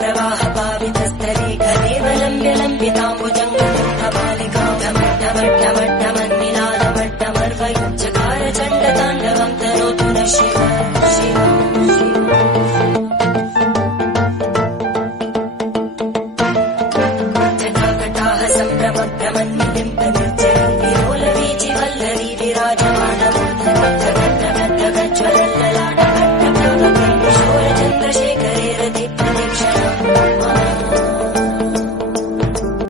प्रवाह पावितस्थले कलेवलम्ब्य लम्बिताम्बुजङ्गबालिकां ढमड्ढमड्ढमन्निनादमड्ढमर्वयुज्जकार चण्डताण्डवं तनोतु नः शिव जटाकटाः सम्भ्रमभ्रमन्